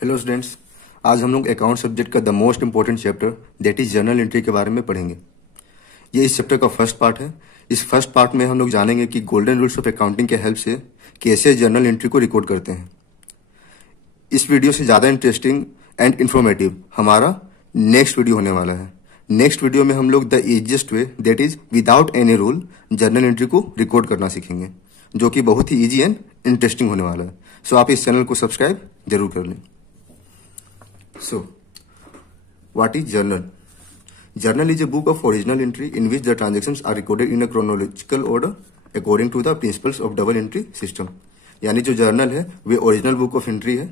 Hello students, आज हम लोग अकाउंट सब्जेक्ट का the most important chapter that is journal entry के बारे में पढ़ेंगे। ये इस चैप्टर का फर्स्ट पार्ट है। इस फर्स्ट पार्ट में हम लोग जानेंगे कि गोल्डन रूल्स ऑफ अकाउंटिंग के हेल्प से कैसे जर्नल एंट्री को रिकॉर्ड करते हैं। इस वीडियो से ज़्यादा इंटरेस्टिंग एंड इन्फॉर्मेटिव हमारा नेक्स्ट वीडियो होने वाला है। नेक्स्ट वीडियो में हम लोग the easiest way that is without any rule journal entry को रिकॉर्ड करना सीखेंगे, जो कि बहुत ही ईजी एंड इंटरेस्टिंग होने वाला है। सो आप इस चैनल को सब्सक्राइब जरूर कर लें। So, what is journal? Journal is a book of original entry in which the transactions are recorded in a chronological order according to the principles of double entry system. यानी जो journal है वे original book of entry है,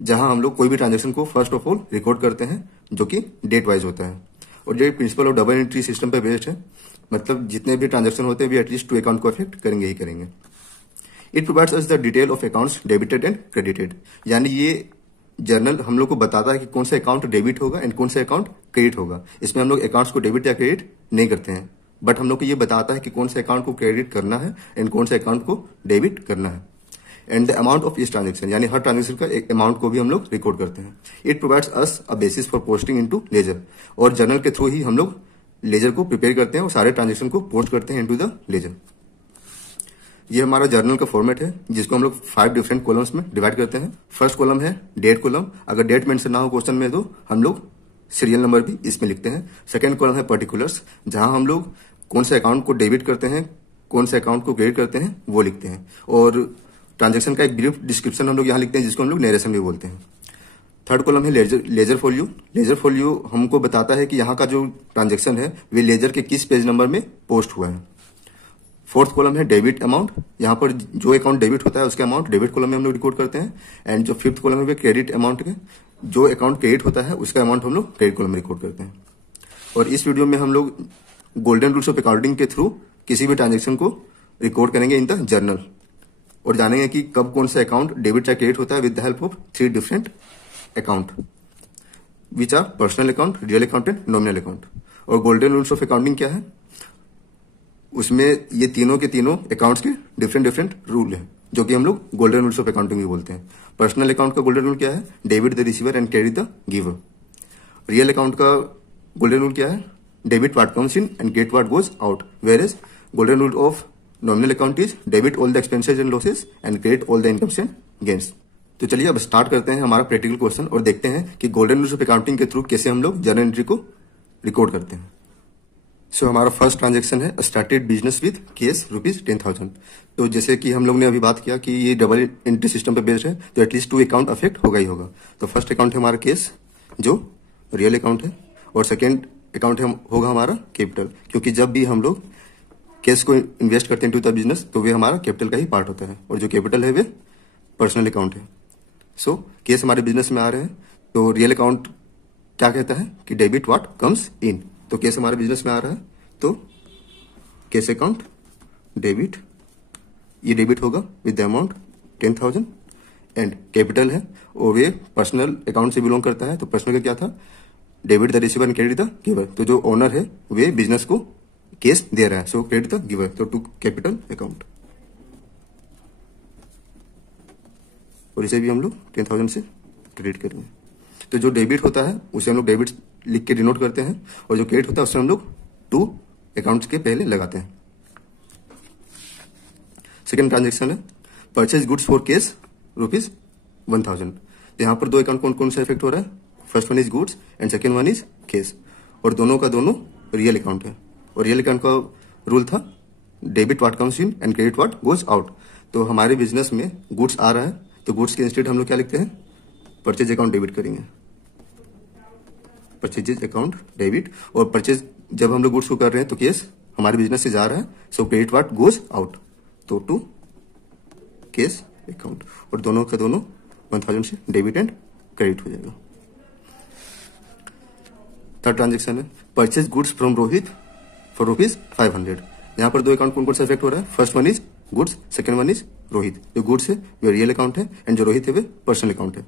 जहां हम लोग कोई भी transaction को फर्स्ट ऑफ ऑल रिकॉर्ड करते हैं, जो कि डेट वाइज होता है। और जो principle of double entry system पे बेस्ड है, मतलब जितने भी ट्रांजेक्शन होते हैं वे एटलीस्ट टू अकाउंट को अफेक्ट करेंगे ही करेंगे। It provides us the detail of accounts debited and credited. यानी ये जर्नल हम लोग को बताता है कि कौन सा अकाउंट डेबिट होगा एंड कौन सा अकाउंट क्रेडिट होगा। इसमें हम लोग अकाउंट्स को डेबिट या क्रेडिट नहीं करते हैं, बट हम लोग को ये बताता है कि कौन सा अकाउंट को क्रेडिट करना है एंड कौन सा अकाउंट को डेबिट करना है। एंड द अमाउंट ऑफ इस ट्रांजेक्शन, यानी हर ट्रांजेक्शन का एक अमाउंट को भी हम लोग रिकॉर्ड करते हैं। It provides us a basis for posting into ledger. और जर्नल के थ्रू ही हम लोग लेजर को प्रिपेयर करते हैं और सारे ट्रांजेक्शन को पोस्ट करते हैं इनटू द लेजर। ये हमारा जर्नल का फॉर्मेट है, जिसको हम लोग 5 डिफरेंट कॉलम्स में डिवाइड करते हैं। फर्स्ट कॉलम है डेट कॉलम। अगर डेट मेंशन ना हो क्वेश्चन में तो हम लोग सीरियल नंबर भी इसमें लिखते हैं। सेकंड कॉलम है पर्टिकुलर्स, जहां हम लोग कौन से अकाउंट को डेबिट करते हैं, कौन से अकाउंट को क्रेडिट करते हैं वो लिखते हैं। और ट्रांजेक्शन का एक ब्रीफ डिस्क्रिप्शन हम लोग यहाँ लिखते हैं, जिसको हम लोग नरेशन भी बोलते हैं। थर्ड कॉलम है लेजर फोलियो। लेजर फोलियो हमको बताता है कि यहाँ का जो ट्रांजेक्शन है वे लेजर के किस पेज नंबर में पोस्ट हुआ है। फोर्थ कॉलम है डेबिट अमाउंट। यहाँ पर जो अकाउंट डेबिट होता है उसके अमाउंट डेबिट कॉलम में हम लोग रिकॉर्ड करते हैं। एंड जो फिफ्थ कॉलम है वे क्रेडिट अमाउंट के, जो अकाउंट क्रेडिट होता है उसका अमाउंट हम लोग क्रेडिट कॉलम में रिकॉर्ड करते हैं। और इस वीडियो में हम लोग गोल्डन रूल्स ऑफ अकाउंटिंग के थ्रू किसी भी ट्रांजेक्शन को रिकॉर्ड करेंगे इन द जर्नल, और जानेंगे कि कब कौन सा अकाउंट डेबिट या क्रेडिट होता है with the help of 3 different account which are personal account, real account and nominal account. और गोल्डन रूल्स ऑफ अकाउंटिंग क्या है, उसमें ये तीनों के तीनों अकाउंट्स के डिफरेंट रूल है, जो कि हम लोग गोल्डन रूल्स ऑफ अकाउंटिंग भी बोलते हैं। पर्सनल अकाउंट का गोल्डन रूल क्या है, debit the receiver and credit the giver. Real account का गोल्डन रूल क्या है, debit what comes in and get what goes out. Where is golden rule of nominal account is debit all the expenses and losses and credit all the incomes and gains. तो चलिए अब start करते हैं हमारा practical question और देखते हैं कि गोल्डन रूल्स ऑफ अकाउंटिंग के थ्रू कैसे हम लोग जर्नल एंट्री को रिकॉर्ड करते हैं। सो हमारा फर्स्ट ट्रांजेक्शन है स्टार्टेड बिजनेस विद केस ₹10,000। तो जैसे कि हम लोग ने अभी बात किया कि ये डबल एंट्री सिस्टम पे बेस्ड है, तो एटलीस्ट 2 अकाउंट अफेक्ट होगा ही होगा। तो फर्स्ट अकाउंट है हमारा केस, जो रियल अकाउंट है, और सेकेंड अकाउंट होगा हमारा कैपिटल, क्योंकि जब भी हम लोग केस को इन्वेस्ट करते हैं टू द बिजनेस तो वे हमारा कैपिटल का ही पार्ट होता है, और जो कैपिटल है वे पर्सनल अकाउंट है। सो केस हमारे बिजनेस में आ रहे हैं, तो रियल अकाउंट क्या कहता है कि डेबिट व्हाट कम्स इन। तो केस हमारे बिजनेस में आ रहा है, तो केस अकाउंट डेबिट, ये डेबिट होगा with the amount 10,000। And capital है और वे पर्सनल अकाउंट से बिलोंग करता है, तो पर्सनल का क्या था, debit the receiver and credit the giver. तो जो ओनर है वे बिजनेस को केस दे रहा है, सो क्रेडिट द गिवर, तो टू कैपिटल अकाउंट। और इसे भी हम लोग 10,000 से क्रेडिट करेंगे। तो जो डेबिट होता है उसे हम लोग डेबिट लिख के डिनोट करते हैं, और जो क्रेडिट होता है उसे हम लोग 2 अकाउंट्स के पहले लगाते हैं। सेकेंड ट्रांजेक्शन है परचेज गुड्स फॉर केस ₹1,000। यहाँ पर 2 अकाउंट कौन कौन सा इफेक्ट हो रहा है, first one is goods and second one is case, और दोनों का दोनों रियल अकाउंट है। और रियल अकाउंट का रूल था debit what comes in and credit what goes out. तो हमारे बिजनेस में गुड्स आ रहा है, तो गुड्स के इंस्टेड हम लोग क्या लिखते हैं, परचेज अकाउंट डेबिट करेंगे, परचेज अकाउंट डेबिट। और परचेज जब हम लोग गुड्स को कर रहे हैं तो केस हमारे बिजनेस से जा रहा है, so credit what goes out, तो टू केस अकाउंट। और दोनों का दोनों 1,000 से डेबिट एंड क्रेडिट हो जाएगा। थर्ड ट्रांजेक्शन है purchase goods from Rohit for ₹500। यहाँ पर 2 अकाउंट कौन कौन सा इफेक्ट हो रहा है, first one is goods, second one is Rohit. जो गुड्स है वो रियल अकाउंट है एंड जो रोहित है वे पर्सनल अकाउंट है।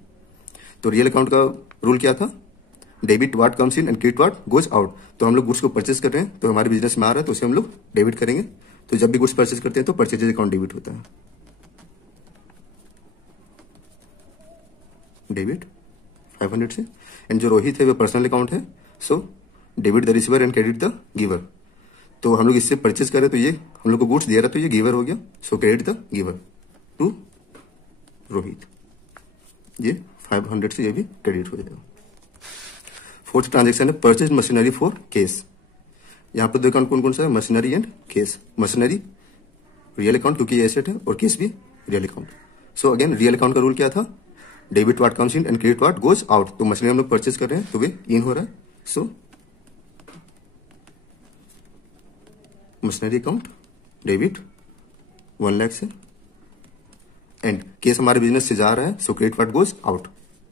तो रियल अकाउंट का रूल क्या था, debit what comes in and credit what goes out. तो हम लोग गुड्स को परचेज कर रहे हैं, तो हमारे बिजनेस में आ रहा है, तो उसे हम लोग डेबिट करेंगे। तो जब भी गुड्स परचेज करते हैं तो परचेज अकाउंट डेबिट होता है, डेबिट 500 से, एंड जो रोहित है वो पर्सनल अकाउंट है, so debit the receiver and credit the giver. तो हम लोग इससे परचेज करें तो ये हम लोग को गुड्स दे रहा तो ये गिवर हो गया, so credit the giver to Rohit. ये 500 से ये भी क्रेडिट हो जाएगा। फोर्थ ट्रांजेक्शन है परचेज मशीनरी फॉर केस। यहाँ पर दो अकाउंट कौन कौन सा है, machinery and cash. Machinery real account क्योंकि ये एसेट है, और केस भी real account. So again real account का रूल क्या था, debit what comes in and credit what goes out. तो मशीनरी हम लोग परचेज कर रहे हैं तो वे इन हो रहा है, so machinery account debit 1 lakh से, एंड केस हमारे बिजनेस से जा रहा है, so credit what goes out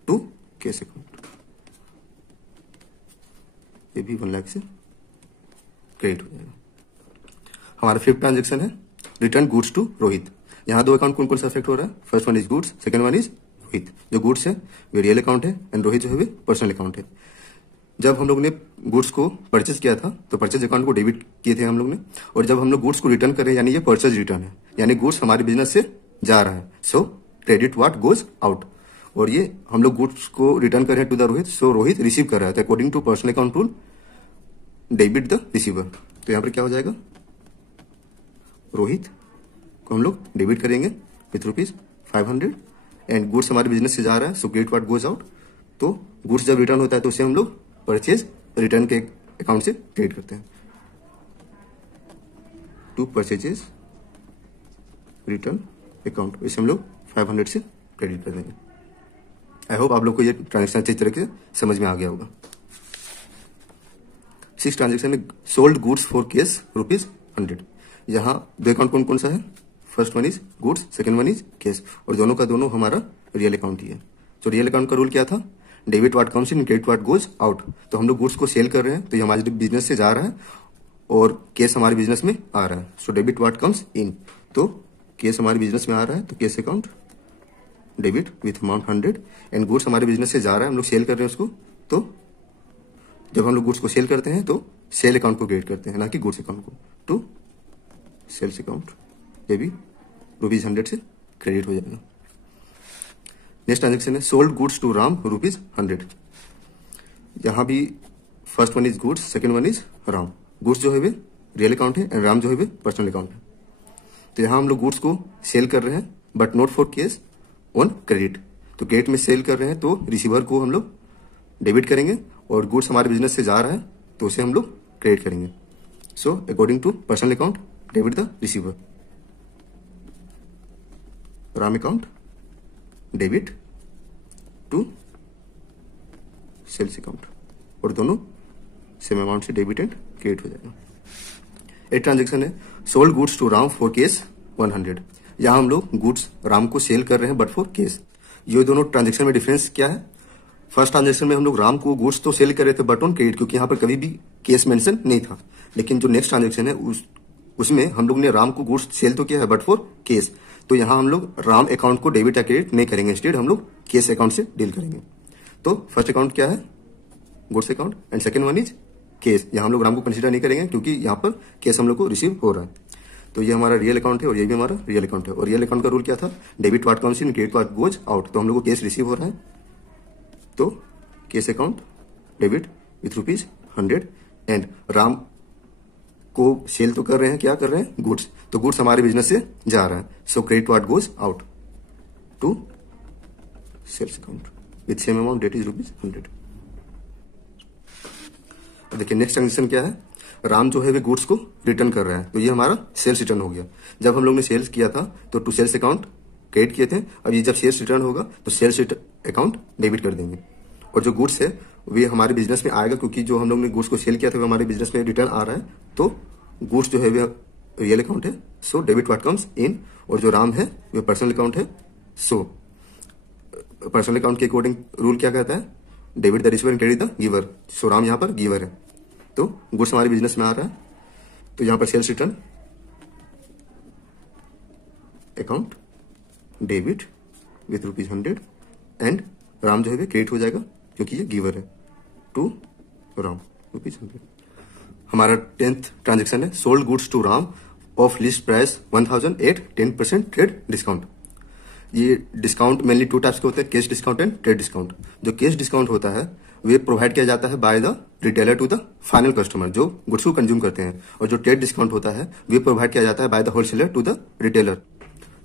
to cash account. ये भी 1 लाख से क्रेडिट हो जाएगा। हमारा फिफ्थ ट्रांजेक्शन है रिटर्न गुड्स टू रोहित। यहाँ दो अकाउंट कौन कौन सा अफेक्ट हो रहा है, first one is goods, second one is Rohit. जो गुड्स है वो रियल अकाउंट है, एंड रोहित जो है वो पर्सनल अकाउंट है। जब हम लोग ने गुड्स को परचेज किया था तो परचेज अकाउंट को डेबिट किए थे हम लोग ने, और जब हम लोग गुड्स को रिटर्न कर रहे हैं यानी ये परचेज रिटर्न है, यानी गुड्स हमारे बिजनेस से जा रहा है, so credit what goes out. और ये हम लोग गुड्स को रिटर्न कर रहे हैं to the Rohit, so Rohit receive कर रहा है according to personal account rule debit the receiver. तो यहाँ पर क्या हो जाएगा, रोहित को हम लोग डेबिट करेंगे विथ ₹500, एंड गुड्स हमारे बिजनेस से जा रहा है, so credit what goes out. तो गुड्स जब रिटर्न होता है तो उसे हम लोग परचेज रिटर्न के अकाउंट से क्रेडिट करते हैं, टू परचेजेस रिटर्न अकाउंट, इसे हम लोग 500 से क्रेडिट कर देंगे। आई होप आप लोग को ये ट्रांजेक्शन अच्छी तरह से समझ में आ गया होगा। 6th ट्रांजेक्शन में सोल्ड गुड्स फॉर केस ₹100। यहाँ दो अकाउंट कौन कौन सा है, first one is goods, second one is case, और दोनों का दोनों हमारा रियल अकाउंट ही है। तो रियल अकाउंट का रूल क्या था, debit what comes in credit what goes out. तो हम लोग गुड्स को सेल कर रहे हैं तो ये हमारे बिजनेस से जा रहा है, और केस हमारे बिजनेस में आ रहा है, so debit what comes in. तो केस हमारे बिजनेस में आ रहा है तो case account debit with amount 100, and goods हमारे बिजनेस से जा रहा है, हम लोग सेल कर रहे हैं उसको। तो जब हम लोग गुड्स को सेल करते हैं तो सेल अकाउंट को क्रेडिट करते हैं, ना कि गुड्स अकाउंट को, टू सेल्स अकाउंट। ये भी ₹100 से क्रेडिट हो जाएगा। नेक्स्ट ट्रांजेक्शन है सोल्ड गुड्स टू राम ₹100। यहाँ भी first one is goods, second one is Ram. Goods जो है वे रियल अकाउंट है, एंड राम जो है वे पर्सनल अकाउंट है। तो यहाँ हम लोग गुड्स को सेल कर रहे हैं but not for case on credit. तो क्रेडिट में सेल कर रहे हैं तो रिसीवर को हम लोग डेबिट करेंगे, और गुड्स हमारे बिजनेस से जा रहा है तो उसे हम लोग क्रेडिट करेंगे। So according to personal account debit the receiver, Ram account debit to sales account, और दोनों सेम अमाउंट से डेबिट एंड क्रेडिट हो जाएगा। 8th ट्रांजेक्शन है sold goods to Ram for cash 100। यहां हम लोग गुड्स राम को सेल कर रहे हैं बट फॉर केस। ये दोनों ट्रांजेक्शन में डिफरेंस क्या है, फर्स्ट ट्रांजेक्शन में हम लोग राम को गुड्स तो सेल कर रहे थे बट ऑन क्रेडिट, क्योंकि यहाँ पर कभी भी केस मेंशन नहीं था। लेकिन जो नेक्स्ट ट्रांजेक्शन है उसमें हम लोग ने राम को गुड्स सेल तो किया है बट फॉर केस। तो यहाँ हम लोग राम अकाउंट को डेबिट या क्रेडिट नहीं करेंगे, इंस्टेड हम लोग केस अकाउंट से डील करेंगे। तो फर्स्ट अकाउंट क्या है, goods account, and second one is case. यहाँ हम लोग राम को कंसीडर नहीं करेंगे क्योंकि यहाँ पर केस हम लोग को रिसीव हो रहा है। तो ये हमारा रियल अकाउंट है और ये भी हमारा रियल अकाउंट है। और रियल अकाउंट का रूल क्या था, debit what comes in credit what goes out. तो हम लोग को केस रिसीव हो रहा है तो case account debit with ₹100, and Ram को सेल तो कर रहे हैं, क्या कर रहे हैं, गुड्स। तो गुड्स हमारे बिजनेस से जा रहा है, so credit what goes out to sales account with same amount that is ₹100। देखिए नेक्स्ट ट्रांजेक्शन क्या है, राम जो है वे गुड्स को रिटर्न कर रहा है, तो ये हमारा सेल्स रिटर्न हो गया। जब हम लोग ने सेल्स किया था तो टू सेल्स अकाउंट क्रेडिट किए थे, अब ये जब सेल्स रिटर्न होगा तो सेल्स अकाउंट डेबिट कर देंगे। और जो गुड्स है वे हमारे बिजनेस में आएगा, क्योंकि जो हम लोग ने गुड्स को सेल किया था वो हमारे बिजनेस में रिटर्न आ रहा है। तो गुड्स जो है वे रियल अकाउंट है, so debit what comes in. और जो राम है वो पर्सनल अकाउंट है, सो पर्सनल अकाउंट के अकॉर्डिंग रूल क्या कहता है, debit the receiver and credit the giver. So Ram यहाँ पर गिवर है, तो गुड्स हमारे बिजनेस में आ रहा है, तो यहाँ पर sales return account debit with ₹100, and Ram जो है वे क्रेडिट हो जाएगा क्योंकि ये गिवर है, टू राम ₹100। हमारा 10th ट्रांजेक्शन है sold goods to Ram of list price 1000 at 10% trade discount. ये डिस्काउंट मेनली टू टाइप्स के होते हैं, cash discount and trade discount. जो कैश डिस्काउंट होता है वे प्रोवाइड किया जाता है by the retailer to the final customer, जो गुड्स को कंज्यूम करते हैं। और जो ट्रेड डिस्काउंट होता है वे प्रोवाइड किया जाता है by the wholesaler to the retailer.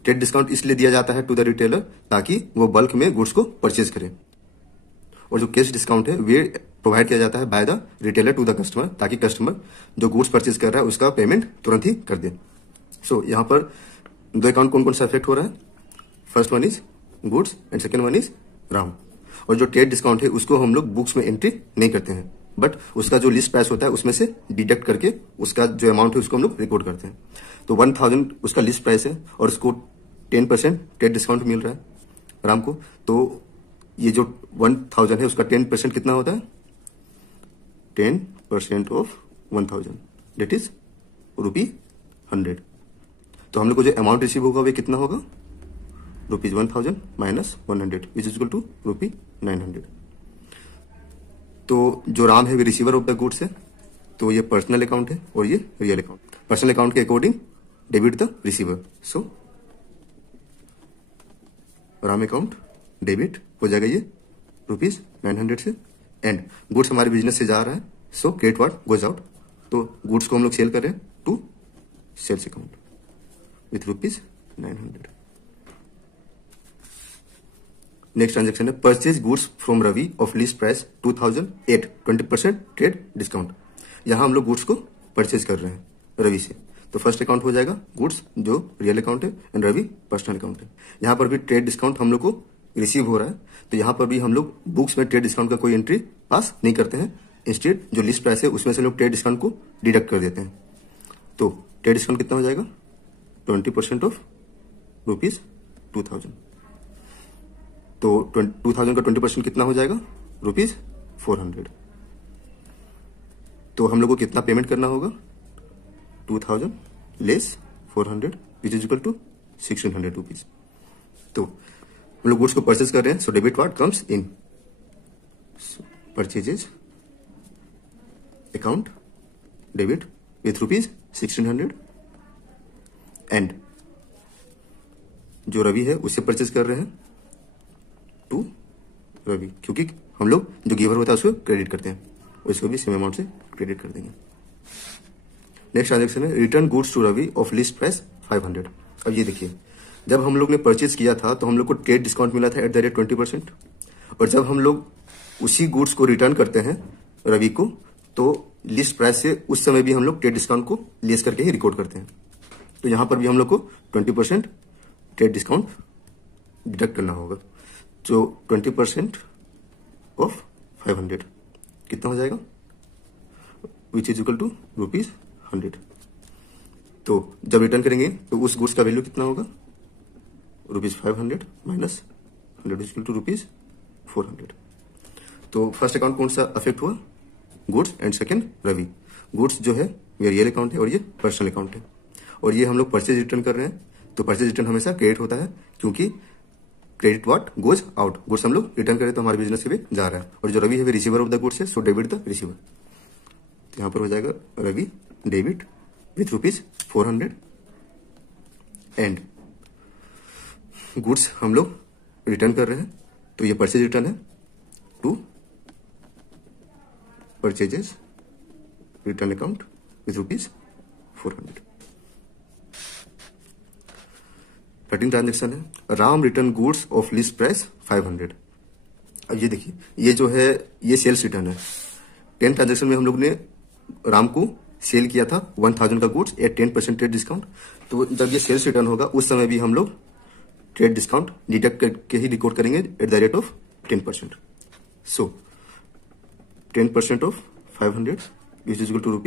Trade discount इसलिए दिया जाता है टू द रिटेलर ताकि वो बल्क में गुड्स को परचेज करे। और जो कैश डिस्काउंट है वे प्रोवाइड किया जाता है by the retailer to the customer, ताकि कस्टमर जो गुड्स परचेज कर रहा है उसका पेमेंट तुरंत ही कर दे। सो यहाँ पर दो अकाउंट कौन कौन सा इफेक्ट हो रहा है? First one is goods and second one is Ram. और जो ट्रेड डिस्काउंट है उसको हम लोग बुक्स में एंट्री नहीं करते हैं, बट उसका जो लिस्ट प्राइस होता है उसमें से डिडक्ट करके उसका जो अमाउंट है उसको हम लोग रिकॉर्ड करते हैं। तो 1000 उसका लिस्ट प्राइस है और उसको 10% ट्रेड डिस्काउंट मिल रहा है राम को। तो ये जो 1000 है उसका 10% कितना होता है? 10% ऑफ 1000 डेट इज ₹100। तो हम लोग को जो अमाउंट रिसीव होगा वे कितना होगा? ₹1000 minus 100 which is equal to ₹900। तो जो राम है वे रिसीवर ऑफ द गुड्स है, तो ये पर्सनल अकाउंट है और ये रियल अकाउंट। पर्सनल अकाउंट के according debit the receiver. So Ram account debit हो जाएगा ये ₹900 से। एंड गुड्स हमारे बिजनेस से जा रहा है, so credit what goes out. तो गुड्स को हम लोग सेल कर रहे हैं to sales account with ₹900। Next transaction है purchase goods from Ravi of list price 2000 at 20% trade discount. यहां हम लोग गुड्स को परचेज कर रहे हैं रवि से। तो फर्स्ट अकाउंट हो जाएगा गुड्स जो रियल अकाउंट है एंड रवि पर्सनल अकाउंट है। यहां पर भी ट्रेड डिस्काउंट हम लोग को रिसीव हो रहा है, तो यहां पर भी हम लोग बुक्स में ट्रेड डिस्काउंट का कोई एंट्री पास नहीं करते हैं। इंस्टेड जो लिस्ट प्राइस है उसमें से लोग ट्रेड डिस्काउंट को डिडक्ट कर देते हैं। तो ट्रेड डिस्काउंट कितना हो जाएगा? 20% ऑफ ₹2000। तो 2000 का 20% कितना हो जाएगा? ₹400। तो हम लोग को कितना पेमेंट करना होगा? 2000 less 400 which is equal to ₹1600। तो हम लोग गुड्स को परचेज कर रहे हैं, सो debit what comes in purchases account debit with ₹1600। And जो रवि है उससे परचेज कर रहे हैं टू रवि, क्योंकि हम लोग जो गिवर होता है उसको क्रेडिट करते हैं, उसको भी सेम अमाउंट से क्रेडिट कर देंगे। नेक्स्ट ट्रांजेक्शन है return goods to Ravi of list price 500। अब ये देखिए, जब हम लोग ने परचेज किया था तो हम लोग को ट्रेड डिस्काउंट मिला था एट द रेट 20%। और जब हम लोग उसी गुड्स को रिटर्न करते हैं रवि को, तो लिस्ट प्राइस से उस समय भी हम लोग ट्रेड डिस्काउंट को लेस करके ही रिकॉर्ड करते हैं। तो यहां पर भी हम लोग को 20% ट्रेड डिस्काउंट डिडक्ट करना होगा। जो 20% ऑफ 500 कितना हो जाएगा? Which is equal to ₹100। तो जब रिटर्न करेंगे तो उस गुड्स का वैल्यू कितना होगा? ₹500 माइनस 100 इज इक्वल टू ₹400। तो फर्स्ट अकाउंट कौन सा अफेक्ट हुआ? Goods and second Ravi. Goods जो है ये रियल अकाउंट है और ये पर्सनल अकाउंट है। और ये हम लोग परचेज रिटर्न कर रहे हैं, तो परचेज रिटर्न हमेशा क्रेडिट होता है, क्योंकि credit what goes out. Goods हम लोग रिटर्न करें तो हमारे बिजनेस से भी जा रहा है। और जो रवि है वे रिसीवर ऑफ द गुड्स है, सो डेबिट द रिसीवर। तो यहां पर हो जाएगा Ravi debit with ₹400। And goods हम लोग रिटर्न कर रहे हैं, तो ये परचेज रिटर्न है to purchases return account with ₹400। 13 transaction है Ram return goods of list price 500। अब ये देखिए, ये जो है ये सेल्स रिटर्न है। 10 ट्रांजेक्शन में हम लोग ने राम को सेल किया था 1000 का गुड्स एट 10% ट्रेड डिस्काउंट। तो जब ये सेल्स रिटर्न होगा उस समय भी हम लोग ट्रेड डिस्काउंट डिडक्ट करके ही रिकॉर्ड करेंगे at the rate of 10%। So 10% of 500 is equal to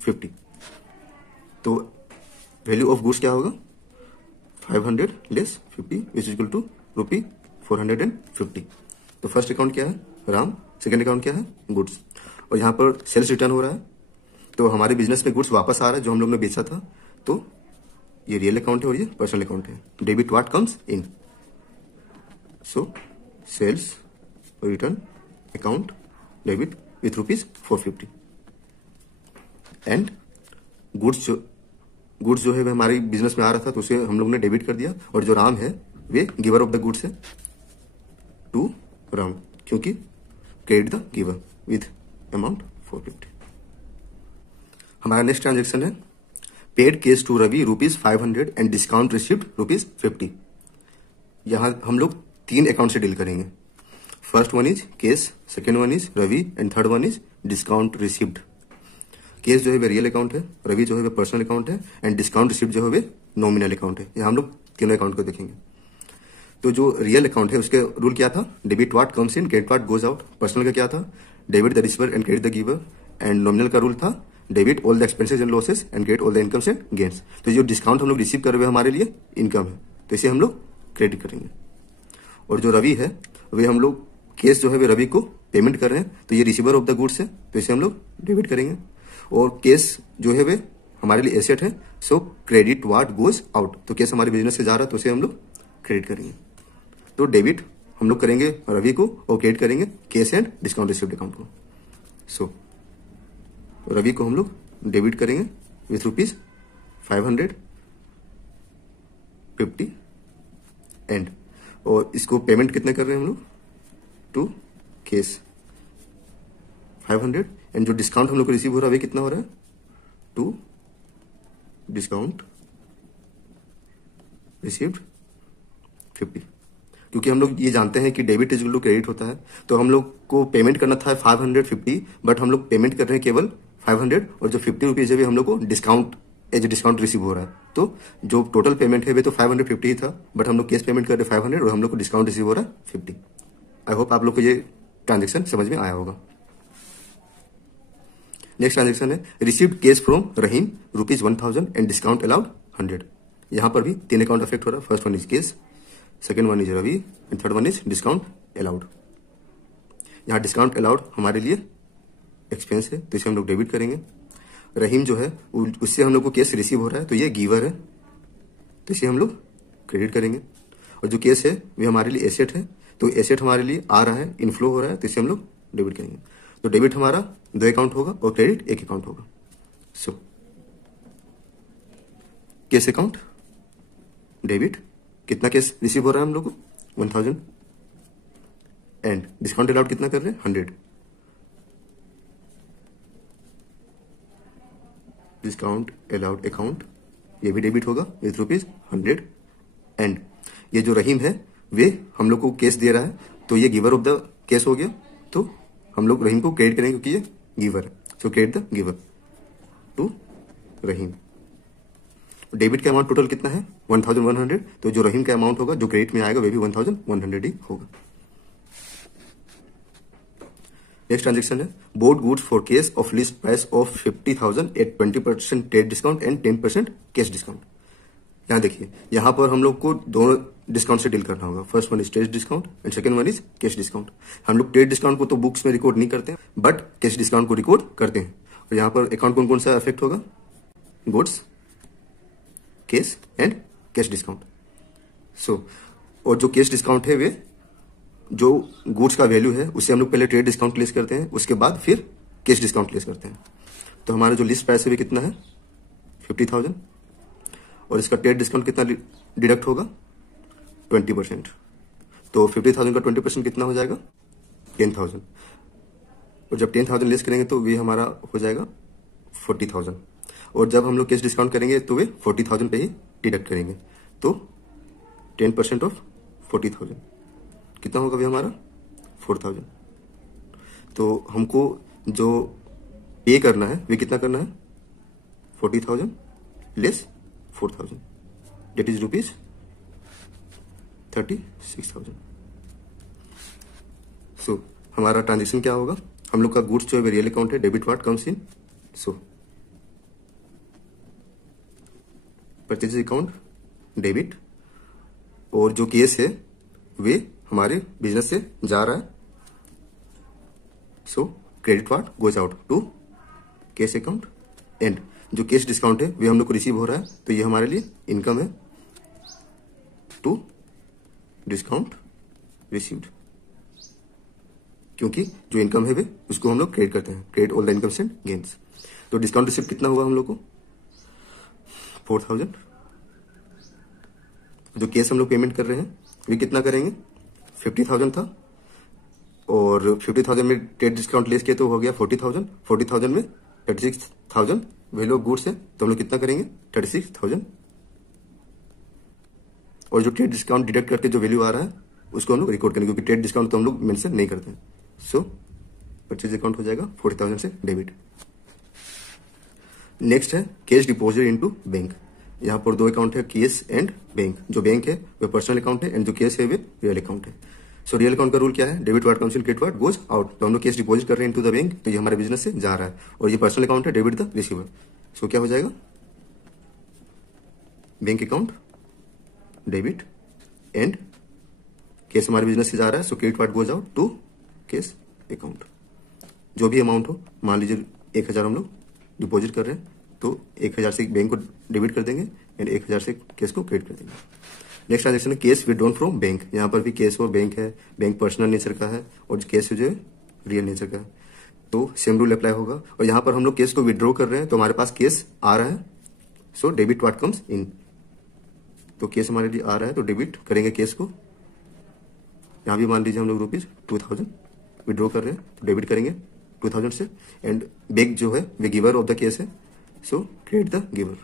₹50। तो वैल्यू ऑफ गुड्स क्या होगा? 500 लेस 50 इज इक्वल टू ₹450। तो फर्स्ट अकाउंट क्या है? राम। सेकेंड अकाउंट क्या है? गुड्स। और यहाँ पर सेल्स रिटर्न हो रहा है, तो हमारे बिजनेस में गुड्स वापस आ रहा है जो हम लोग ने बेचा था। तो ये रियल अकाउंट है और ये पर्सनल अकाउंट है। Debit what comes in, so sales return account debit with ₹450। And goods जो है हमारे बिजनेस में आ रहा था तो उसे हम लोग ने डेबिट कर दिया। और जो राम है वे गिवर ऑफ द गुड्स है टू राउंड, क्योंकि credit the giver with amount 450। हमारा नेक्स्ट ट्रांजेक्शन है paid cash to Ravi ₹500 and discount receipt ₹50। यहां हम लोग 3 अकाउंट से डील करेंगे। First one is cash, second one is Ravi and third one is discount receipt. Cash जो है वे रियल अकाउंट है, रवि जो है वे पर्सनल अकाउंट है एंड डिस्काउंट रिसिप्ट जो है वे नॉमिनल अकाउंट है। यहाँ हम लोग तीनों अकाउंट को देखेंगे। तो जो रियल अकाउंट है उसके रूल क्या था, debit what comes in credit what goes out. Personal का क्या था, debit the receiver and credit the giver. And nominal का रूल था debit all the expenses and losses and credit all the incomes and gains. तो जो discount हम लोग receive कर रहे हैं हमारे लिए इनकम है, तो इसे हम लोग क्रेडिट करेंगे। और जो रवि है वे हम लोग केस जो है वे रवि को पेमेंट कर रहे हैं, तो ये रिसीवर ऑफ द गुड्स है, तो इसे हम लोग डेबिट करेंगे। और केस जो है वे हमारे लिए एसेट है, so credit what goes out. तो केस हमारे बिजनेस से जा रहा है तो उसे हम लोग क्रेडिट करेंगे। तो डेबिट हम लोग करेंगे रवि को और क्रेडिट करेंगे case and discount receipt account को। सो रवि को हम लोग डेबिट करेंगे विथ ₹550 एंड, और इसको पेमेंट कितने कर रहे हैं हम लोग टू केस 500 एंड जो डिस्काउंट हम लोग को रिसीव हो रहा है वे कितना हो रहा है टू डिस्काउंट रिसीव्ड 50। क्योंकि हम लोग ये जानते हैं कि debit is equal to credit होता है, तो हम लोग को पेमेंट करना था 550, बट हम लोग पेमेंट कर रहे हैं केवल 500 और जो 50 रुपीज है हम लोग को डिस्काउंट एज डिस्काउंट रिसीव हो रहा है। तो जो टोटल पेमेंट है वे तो 550 ही था, बट हम लोग केस पेमेंट कर रहे 500 और हम लोग को डिस्काउंट रिसीव हो रहा है 50। आई होप आप लोग को ये ट्रांजेक्शन समझ में आया होगा। नेक्स्ट ट्रांजेक्शन है received case from Rahim ₹1000 and discount allowed 100। यहां पर भी 3 अकाउंट अफेक्ट हो रहा है। First one is cash, second one is Ravi and third one is discount allowed. यहाँ डिस्काउंट अलाउड हमारे लिए एक्सपेंस है, तो इसे हम लोग डेबिट करेंगे। रहीम जो है उससे हम लोग को केस रिसीव हो रहा है, तो ये गिवर है, तो इसे हम लोग क्रेडिट करेंगे। और जो केस है वे हमारे लिए एसेट है, तो एसेट हमारे लिए आ रहा है, इनफ्लो हो रहा है, तो इसे हम लोग डेबिट करेंगे। तो डेबिट हमारा 2 अकाउंट होगा और क्रेडिट 1 अकाउंट होगा। सो केस अकाउंट डेबिट, कितना केस रिसीव हो रहा है हम लोग को 1000 एंड डिस्काउंट अलाउड कितना कर रहे हैं 100। डिस्काउंट अलाउड अकाउंट ये भी डेबिट होगा विथ ₹100 एंड ये जो रहीम है वे हम लोग को केस दे रहा है, तो ये गिवर ऑफ द केस हो गया, तो हम लोग रहीम को क्रेडिट करेंगे क्योंकि ये गिवर है। So credit the giver to Rahim. Debit का अमाउंट टोटल कितना है 1100, तो जो रहीम का अमाउंट होगा जो क्रेडिट में आएगा वे भी 1100 ही होगा। नेक्स्ट ट्रांजेक्शन है bought goods for cash of list price of 50,000 at 20% trade discount and 10% cash discount. यहाँ देखिए, यहाँ पर हम लोग को दोनों डिस्काउंट से डील करना होगा। First one is trade discount and second one is cash discount. हम लोग ट्रेड डिस्काउंट को तो बुक्स में रिकॉर्ड नहीं करते हैं, बट कैश डिस्काउंट को रिकॉर्ड करते हैं। और यहाँ पर अकाउंट कौन कौन सा अफेक्ट होगा, goods, case and cash discount. So और जो कैश डिस्काउंट है वे जो गुड्स का वैल्यू है उससे हम लोग पहले ट्रेड डिस्काउंट लेस करते हैं, उसके बाद फिर कैश डिस्काउंट लेस करते हैं। तो हमारा जो लिस्ट प्राइस है वे कितना है 50,000 और इसका ट्रेड डिस्काउंट कितना डिडक्ट होगा 20%। तो 50,000 का 20% कितना हो जाएगा 10,000, और जब 10,000 लेस करेंगे तो वे हमारा हो जाएगा 40,000, और जब हम लोग कैश डिस्काउंट करेंगे तो वे 40,000 पे ही डिडक्ट करेंगे। तो 10% ऑफ 40,000 कितना होगा भी हमारा 4,000। तो हमको जो पे करना है वे कितना करना है 40,000 लेस 4,000, डेट इज ₹36,000। सो हमारा ट्रांजेक्शन क्या होगा, हम लोग का गुड्स जो है रियल अकाउंट है, debit what comes in, so purchase account debit, और जो केस है वे हमारे बिजनेस से जा रहा है, so credit what goes out to cash account and जो केस डिस्काउंट है वे हम लोग को रिसीव हो रहा है, तो ये हमारे लिए इनकम है टू डिस्काउंट रिसीव्ड, क्योंकि जो इनकम है वे उसको हम लोग क्रेडिट करते हैं, credit all the incomes and gains. तो डिस्काउंट रिसीव्ड कितना हुआ हम लोग को 4,000 जो केस हम लोग पेमेंट कर रहे हैं वे कितना करेंगे, 50,000 था और 50,000 में ट्रेड डिस्काउंट लेस किया तो हो गया 40,000। 40,000 में 36,000 वैल्यू ऑफ गुड्स है तो हम लोग कितना करेंगे 36,000 और जो ट्रेड डिस्काउंट डिडक्ट करके जो वैल्यू आ रहा है उसको हम लोग रिकॉर्ड करेंगे क्योंकि ट्रेड डिस्काउंट तो हम लोग मेंशन नहीं करते हैं। सो परचेज अकाउंट हो जाएगा 40,000 से डेबिट। नेक्स्ट है कैश डिपॉजिट इनटू बैंक। यहाँ पर दो अकाउंट है, केस एंड बैंक। जो बैंक है वो पर्सनल अकाउंट है एंड जो केस है वो रियल अकाउंट है। सो रियल अकाउंट का रूल क्या है, debit what comes in credit what goes out. तो हम लोग कैश डिपॉजिट कर रहे हैं इनटू द बैंक तो ये हमारे बिजनेस से जा रहा है और ये पर्सनल अकाउंट है, डेबिट द रिसीवर। सो क्या हो जाएगा, bank account debit and cash हमारे बिजनेस से जा रहा है so credit what goes out to cash account. जो भी अमाउंट हो, मान लीजिए 1,000 हम लोग डिपॉजिट कर रहे हैं तो 1,000 से बैंक को डेबिट कर देंगे एंड 1,000 से केस को क्रेडिट कर देंगे। नेक्स्ट ट्रांजेक्शन है केस विड्रॉन फ्रॉम बैंक। यहाँ पर भी केस और बैंक है, बैंक पर्सनल नेचर का है और केस जो है रियल नेचर का है तो सेम रूल अप्लाई होगा। और यहाँ पर हम लोग केस को विड्रॉ कर रहे हैं तो हमारे पास केस आ रहा है so debit what comes in. तो केस हमारे लिए आ रहा है तो डेबिट करेंगे केस को। यहाँ भी मान लीजिए हम लोग ₹2,000 विड्रॉ कर रहे हैं तो डेबिट करेंगे 2,000 से एंड बैंक जो है वे गिवर ऑफ द केस है सो क्रेडिट द गिवर।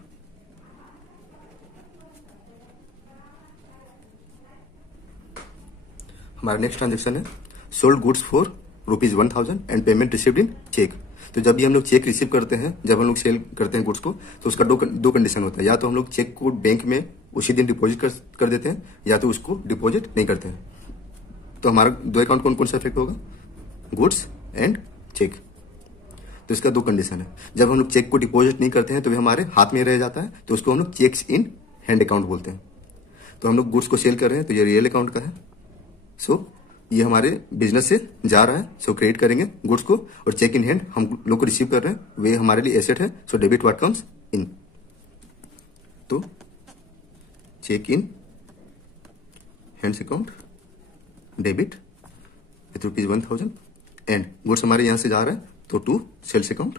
हमारा नेक्स्ट ट्रांजेक्शन है sold goods for ₹1,000 and payment received in cheque. तो जब भी हम लोग चेक रिसीव करते हैं, जब हम लोग सेल करते हैं गुड्स को तो उसका दो कंडीशन होता है, या तो हम लोग चेक को बैंक में उसी दिन डिपॉजिट कर देते हैं या तो उसको डिपॉजिट नहीं करते हैं। तो हमारा दो अकाउंट कौन कौन सा इफेक्ट होगा, गुड्स एंड चेक। तो इसका दो कंडीशन है, जब हम लोग चेक को डिपॉजिट नहीं करते हैं तो वे हमारे हाथ में रह जाता है तो उसको हम लोग चेक्स इन हैंड अकाउंट बोलते हैं। तो हम लोग गुड्स को सेल कर रहे हैं तो ये रियल अकाउंट का है सो ये हमारे बिजनेस से जा रहा है सो क्रेडिट करेंगे गुड्स को और चेक इन हैंड हम लोग को रिसीव कर रहे हैं वे हमारे लिए एसेट है so debit what comes in. तो cheque in hands account debit with ₹1,000 and goods हमारे यहां से जा रहा है तो टू सेल्स अकाउंट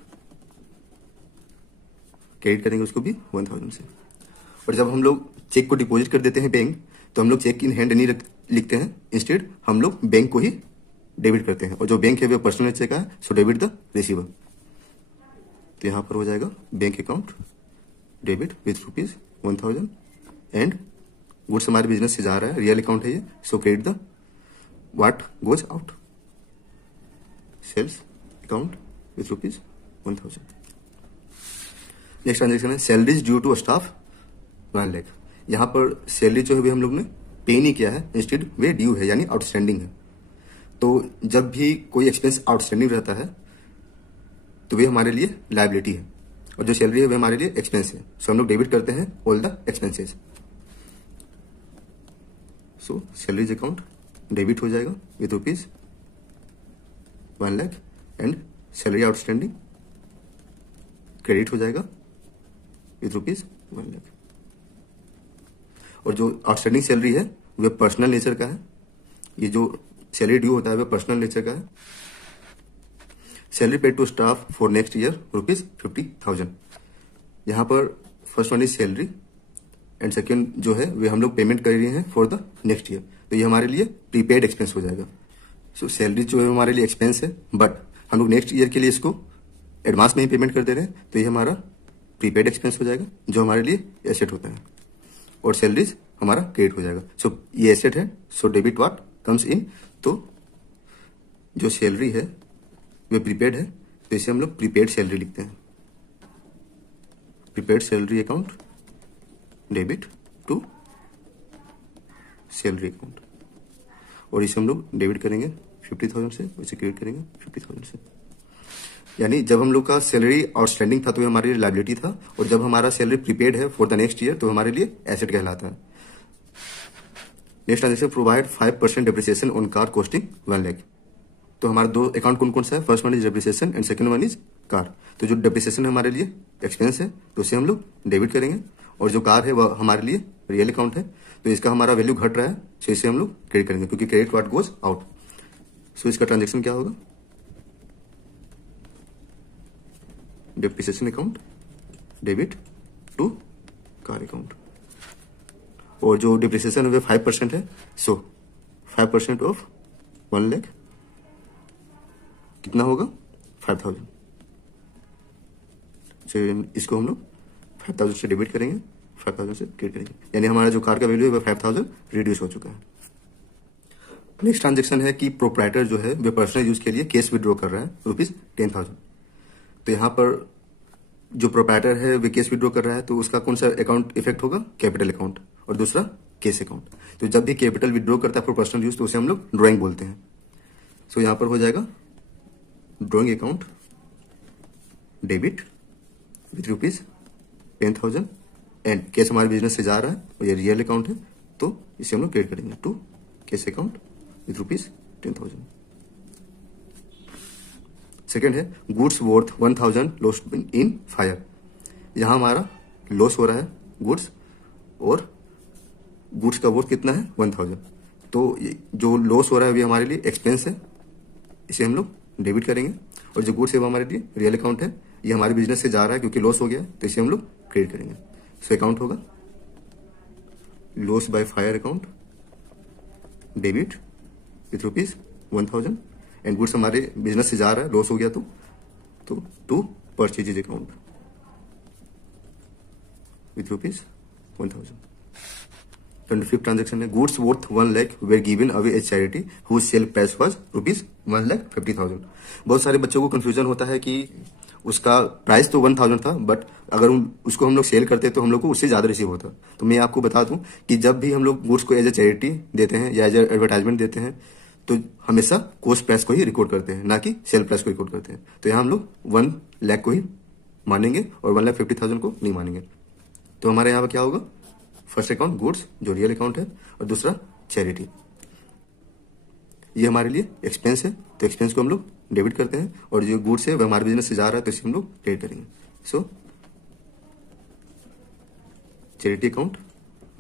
क्रेडिट करेंगे उसको भी 1,000 से। और जब हम लोग चेक को डिपॉजिट कर देते हैं बैंक तो हम लोग चेक इन हैंड नहीं लिखते हैं, इंस्टेड हम लोग बैंक को ही डेबिट करते हैं और जो बैंक है वो पर्सनल नेचर का है सो डेबिट द रिसीवर। तो यहां पर हो जाएगा bank account debit with ₹1,000 and goods हमारे बिजनेस से जा रहा है, रियल अकाउंट है ये so credit the what goes out sales account with ₹1,000। Next transaction है salaries due to staff 1 lakh. यहाँ पर सैलरी जो है भी हम लोग ने पे नहीं किया है, इंस्टेड वे ड्यू है यानी आउटस्टैंडिंग है। तो जब भी कोई एक्सपेंस आउटस्टैंडिंग रहता है तो वे हमारे लिए लायबिलिटी है और जो सैलरी है वे हमारे लिए एक्सपेंस है सो हम लोग डेबिट करते हैं all the expenses. So salaries account debit हो जाएगा with ₹1 lakh and salary outstanding credit हो जाएगा विथ ₹1 लाख। और जो आउटस्टैंडिंग सैलरी है वह पर्सनल नेचर का है, ये जो सैलरी ड्यू होता है वह पर्सनल नेचर का है। Salary paid to staff for next year ₹50,000। यहाँ पर first one is salary and second जो है वे हम लोग पेमेंट कर रहे हैं फॉर द नेक्स्ट ईयर तो ये हमारे लिए प्रीपेड एक्सपेंस हो जाएगा। सो सैलरी जो है हमारे लिए एक्सपेंस है बट हम लोग नेक्स्ट ईयर के लिए इसको एडवांस में ही पेमेंट कर दे रहे हैं तो ये हमारा प्रीपेड एक्सपेंस हो जाएगा जो हमारे लिए एसेट होता है और सैलरीज हमारा क्रेडिट हो जाएगा। सो ये एसेट है so debit what comes in. तो जो सैलरी है वे प्रीपेड है तो इसे हम लोग प्रीपेड सैलरी लिखते हैं, prepaid salary account debit to salary account और इसे हम लोग डेबिट करेंगे 50,000 से, इसे क्रेडिट करेंगे 50,000 से। यानी जब हम लोग का सैलरी आउटस्टैंडिंग था तो हमारे लिए लायबिलिटी था और जब हमारा सैलरी प्रीपेड है फॉर द नेक्स्ट ईयर तो हमारे लिए एसेट कहलाता है। Next transaction provide 5% depreciation on car costing 1 lakh. तो हमारा दो अकाउंट कौन कौन सा है, first one is depreciation and second one is car. तो जो डेप्रिसिएशन हमारे लिए एक्सपेंस है तो उसे हम लोग डेबिट करेंगे और जो कार है वह हमारे लिए रियल अकाउंट है तो इसका हमारा वैल्यू घट रहा है तो इसे हम लोग क्रेडिट करेंगे क्योंकि credit what goes out. So इसका ट्रांजेक्शन क्या होगा, depreciation account debit to car account और जो डिप्रिसिएशन है 5% है। सो 5% ऑफ 1 लाख कितना होगा 5000। इसको हम लोग 5000 से डेबिट करेंगे, 5000 से क्रेडिट करेंगे, यानी हमारा जो कार का वैल्यू है वह 5000 रिड्यूस हो चुका है। नेक्स्ट ट्रांजेक्शन है कि प्रोप्राइटर जो है वह पर्सनल यूज के लिए कैश विड्रॉ कर रहा है ₹10,000। तो यहाँ पर जो प्रोप्राइटर है वह कैश विड्रॉ कर रहा है तो उसका कौन सा अकाउंट इफेक्ट होगा, कैपिटल अकाउंट, और दूसरा कैश अकाउंट। तो जब भी कैपिटल विड्रॉ करता है फॉर पर्सनल यूज तो उसे हम लोग ड्रॉइंग बोलते हैं। सो यहाँ पर हो जाएगा drawing account debit with ₹10,000 and cash हमारे बिजनेस से जा रहा है और ये रियल अकाउंट है तो इसे हम लोग क्रेडिट करेंगे to cash account with ₹10,000। Second है goods worth 1,000 lost in fire. यहां हमारा लॉस हो रहा है गुड्स, और गुड्स का वर्थ कितना है 1,000। तो जो लॉस हो रहा है वो हमारे लिए एक्सपेंस है, इसे हम लोग डेबिट करेंगे। और जो गुड्स है वो हमारे लिए रियल अकाउंट है, ये हमारे बिजनेस से जा रहा है क्योंकि लॉस हो गया तो इसे हम लोग क्रेडिट करेंगे। सो अकाउंट होगा loss by fire account debit with ₹1,000 and goods हमारे बिजनेस से जा रहा है, लॉस हो गया तो to purchases account with ₹1,000। 25th transaction है goods worth 1 lakh were given away as charity whose sale price was ₹1,50,000। बहुत सारे बच्चों को कंफ्यूजन होता है कि उसका प्राइस तो 1,000 था, बट अगर उसको हम लोग सेल करते तो हम लोग को उससे ज्यादा रिसीव होता। तो मैं आपको बता दूं कि जब भी हम लोग गुड्स को एज ए चैरिटी देते हैं या एज ए एडवर्टाइजमेंट देते हैं तो हमेशा कॉस्ट प्राइस को ही रिकॉर्ड करते हैं, ना कि सेल प्राइस को रिकॉर्ड करते हैं। तो यहाँ हम लोग 1 लाख को ही मानेंगे और 1,50,000 को नहीं मानेंगे। तो हमारे यहाँ पर क्या होगा, फर्स्ट अकाउंट गुड्स जो रियल अकाउंट है और दूसरा चैरिटी। ये हमारे लिए एक्सपेंस है तो एक्सपेंस को हम लोग डेबिट करते हैं, और जो गुड्स है वह हमारे बिजनेस से जा रहा है तो इसे हम लोग क्रेडिट करेंगे। So charity account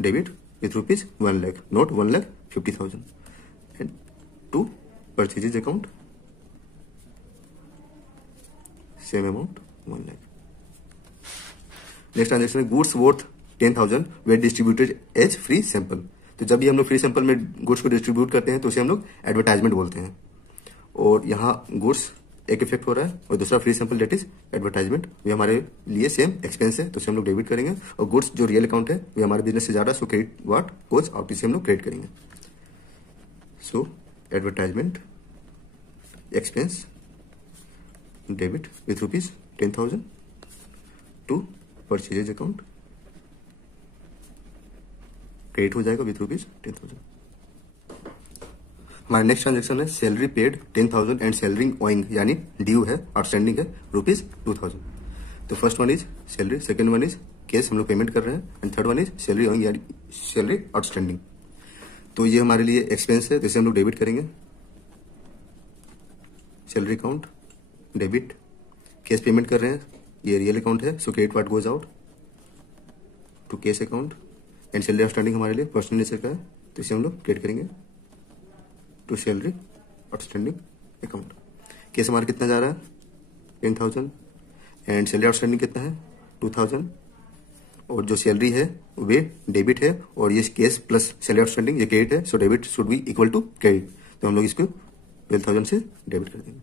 debit with ₹1 lakh, not 1,50,000 and to purchases account same amount 1 lakh. Next transaction है goods worth 10,000 were distributed as free sample. तो जब भी हम लोग फ्री सैंपल में गुड्स को डिस्ट्रीब्यूट करते हैं तो उसे हम लोग एडवर्टाइजमेंट बोलते हैं, और यहाँ गुड्स एक इफेक्ट हो रहा है और दूसरा free sample that is advertisement. वे हमारे लिए सेम एक्सपेंस है तो उसे हम लोग डेबिट करेंगे, और गुड्स जो रियल अकाउंट है वे हमारे बिजनेस से जा रहा है so credit what goes out, इसे हम लोग क्रेडिट करेंगे। So advertisement expense debit with ₹10,000 to purchases account credit हो जाएगा विथ ₹10,000। हमारा नेक्स्ट ट्रांजेक्शन है salary paid 10,000 and salary owing, यानी ड्यू है, आउटस्टैंडिंग है ₹2,000। तो first one is salary, second one is cash हम लोग पेमेंट कर रहे हैं, and third one is salary owing यानी सैलरी आउटस्टैंडिंग। तो ये हमारे लिए एक्सपेंस है तो इसे हम लोग डेबिट करेंगे, salary account debit, cash payment कर रहे हैं ये रियल अकाउंट है so credit what goes out to cash account, and salary outstanding हमारे लिए पर्सनल नेचर का है तो इसे हम लोग क्रेडिट करेंगे to salary outstanding account. Cash हमारा कितना जा रहा है 10,000 एंड सैलरी आउटस्टैंडिंग कितना है 2,000, और जो सैलरी है वे डेबिट है और ये कैश प्लस सैलरी आउटस्टैंडिंग ये क्रेडिट है, so debit should be equal to credit, तो हम लोग इसको 12,000 से डेबिट कर देंगे।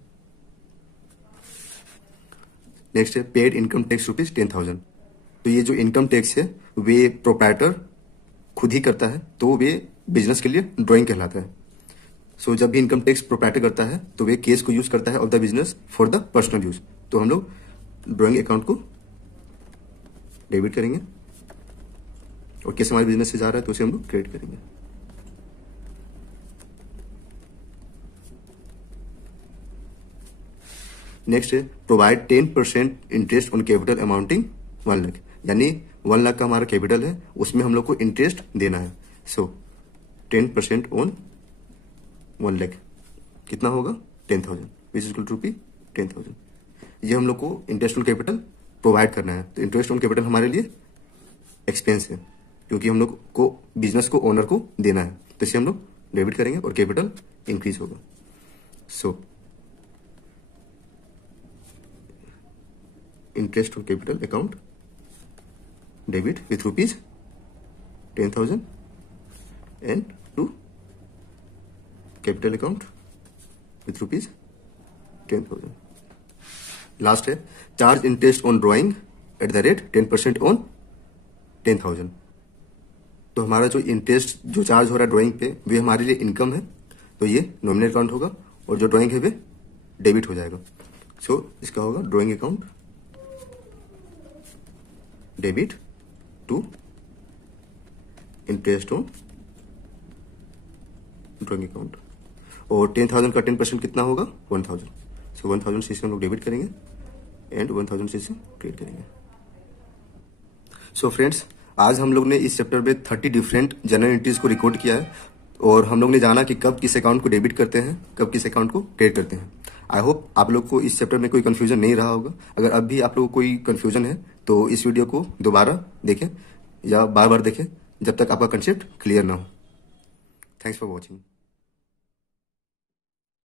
नेक्स्ट है पेड इनकम टैक्स ₹10,000। तो ये जो इनकम टैक्स है वे प्रोप्राइटर खुद ही करता है तो वे बिजनेस के लिए ड्राइंग कहलाता है। सो जब भी इनकम टैक्स प्रोप्राइटर करता है तो वे केस को यूज करता है of the business for the personal use, तो हम लोग ड्राइंग अकाउंट को डेबिट करेंगे, और केस हमारे बिजनेस से जा रहा है तो उसे हम लोग क्रेडिट करेंगे। नेक्स्ट है provide 10% interest on capital amounting 1 lakh, यानी 1 लाख का हमारा कैपिटल है उसमें हम लोग को इंटरेस्ट देना है। सो 10% ऑन 1 लाख कितना होगा 10,000 विच इज इक्वल टू ₹10,000। ये हम लोग को इंटरेस्ट ऑन कैपिटल प्रोवाइड करना है, तो इंटरेस्ट ऑन कैपिटल हमारे लिए एक्सपेंस है क्योंकि हम लोग को बिजनेस को ओनर को देना है, तो इसे हम लोग डेबिट करेंगे और कैपिटल इंक्रीज होगा। So interest on capital account debit with ₹10,000 and to capital account with ₹10,000। Last है charge interest on drawing at the rate 10% on 10,000। तो हमारा जो इंटरेस्ट जो चार्ज हो रहा है ड्राइंग पे वे हमारे लिए इनकम है, तो ये नॉमिनल अकाउंट होगा और जो ड्राइंग है वे डेबिट हो जाएगा। सो इसका होगा drawing account debit to interest on drawing account. और 10,000 का 10% कितना होगा 1,000। सो 1,000 से हम लोग डेबिट करेंगे एंड 1,000 से क्रेडिट करेंगे। सो फ्रेंड्स, आज हम लोग ने इस चैप्टर में 30 डिफरेंट जनरल एंट्रीज को रिकॉर्ड किया है और हम लोग ने जाना कि कब किस अकाउंट को डेबिट करते हैं, कब किस अकाउंट को क्रेडिट करते हैं। आई होप आप लोग को इस चैप्टर में कोई कंफ्यूजन नहीं रहा होगा। अगर अब भी आप लोग को कोई कंफ्यूजन है तो इस वीडियो को दोबारा देखें या बार बार देखें जब तक आपका कंसेप्ट क्लियर ना हो। Thanks for watching.